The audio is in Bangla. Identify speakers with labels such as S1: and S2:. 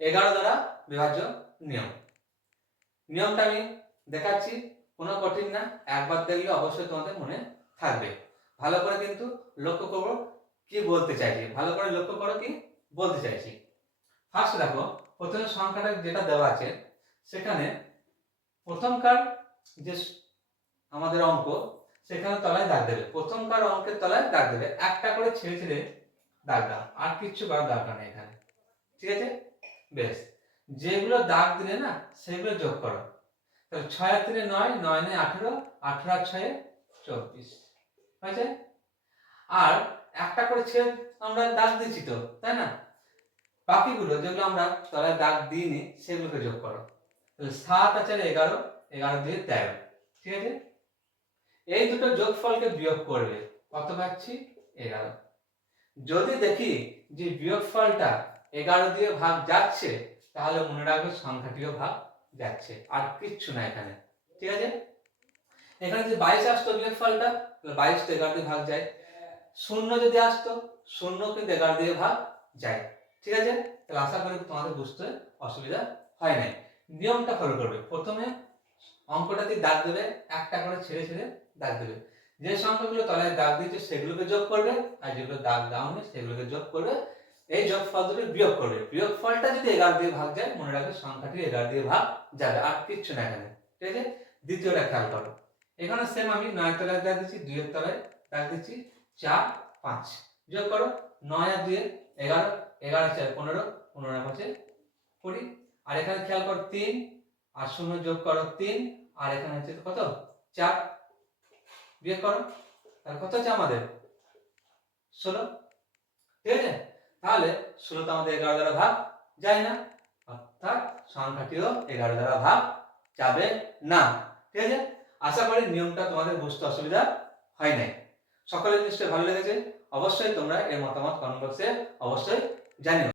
S1: এগারো দ্বারা বিভাজ্য নিয়ম। নিয়মটা আমি দেখাচ্ছি, কোনো কঠিন না, একবার দেখলে অবশ্যই তোমাদের মনে থাকবে। ভালো করে কিন্তু লক্ষ্য করব কি বলতে চাইছি। ভালো করে লক্ষ্য করো কি বলতে চাইছি। ফার্স্ট দেখো, প্রথমে সংখ্যাটা যেটা দেওয়া আছে, সেখানে প্রথমকার যে আমাদের অঙ্ক, সেখানে তলায় দাগ দেবে। প্রথমকার অঙ্কের তলায় দাগ দেবে। একটা করে ছেড়ে ছেড়ে দাগ দাও আর কিচ্ছু করার দরকার নেই এখানে। ঠিক আছে? বেশ। যেগুলো দাগ দিলে না, সেগুলো যোগ করো। তাহলে ছয় আর তিনে নয় নয় নয় আঠেরো আঠেরো আর ছয়ে চব্বিশ। হয়েছে? আর একটা করে ছেড়ে আমরা দাগ দিচ্ছি তো, তাই না? বাকিগুলো যেগুলো আমরা তলায় দাগ দিইনি, সেগুলোকে যোগ করো। তাহলে সাত আর এগারো এগারো দিয়ে তেরো। ঠিক আছে? এই দুটো যোগফলকে বিয়োগ করবে কত পাচ্ছি? এগারো। যদি দেখি যে বিয়োগফলটা এগারো দিয়ে ভাগ যাচ্ছে, তাহলে মনে রাখবে সংখ্যাটিও ভাগ যাচ্ছে, আর কিচ্ছু না এখানে, ঠিক আছে? এখানে যদি বাইশ আসতো বিয়োগফলটা বাইশ তো এগারো দিয়ে ভাগ যায়। শূন্য যদি আসতো, শূন্য কিন্তু এগারো দিয়ে ভাগ যায়, ঠিক আছে? তাহলে আশা করি তোমাদের বুঝতে অসুবিধা হয় নাই। নিয়মটা ফলো করবে, প্রথমে অঙ্কটাতে দাগ দেবে, একটা করে ছেড়ে ছেড়ে দাগ দেবে। যে সংখ্যাগুলো তলায় দাগ দিয়েছে, সেগুলোকে যোগ করবে, আর যেগুলো দাগ দাওনি, সেগুলোকে যোগ করবে এই যোগ ফল দুটো বিয়োগ করবে। বিয়োগ ফলটা যদি এগারো দিয়ে ভাগ যায়, মনে রাখবে সংখ্যাটি এগারো দিয়ে ভাগ যাবে। আর কিচ্ছু না এখানে। ঠিক আছে? দ্বিতীয়টা খেয়াল করো। এখানে সেম আমি নয় তলায় দাগ দিচ্ছি, দুইয়ের তলায় দাগ দিচ্ছি চার, পাঁচ। যোগ করো। নয় আর দুয়ে এগারো এগারো চার, পনেরো পনেরো পাঁচে কুড়ি। আর এখানে খেয়াল করো তিন, আর শূন্য যোগ করো তিন, আর এখানে হচ্ছে কত? চার। বিয়োগ করো। তাহলে কত হচ্ছে আমাদের? ষোলো। ঠিক আছে? তাহলে ষোলো তো আমাদের এগারো দ্বারা ভাগ যায় না, অর্থাৎ সংখ্যাটিও এগারো দ্বারা ভাগ যাবে না। ঠিক আছে? আশা করি নিয়মটা তোমাদের বুঝতে অসুবিধা হয় নাই। সকলের নিশ্চয়ই ভালো লেগেছে। অবশ্যই তোমরা এর মতামত কমেন্ট বক্সে অবশ্যই জানিও।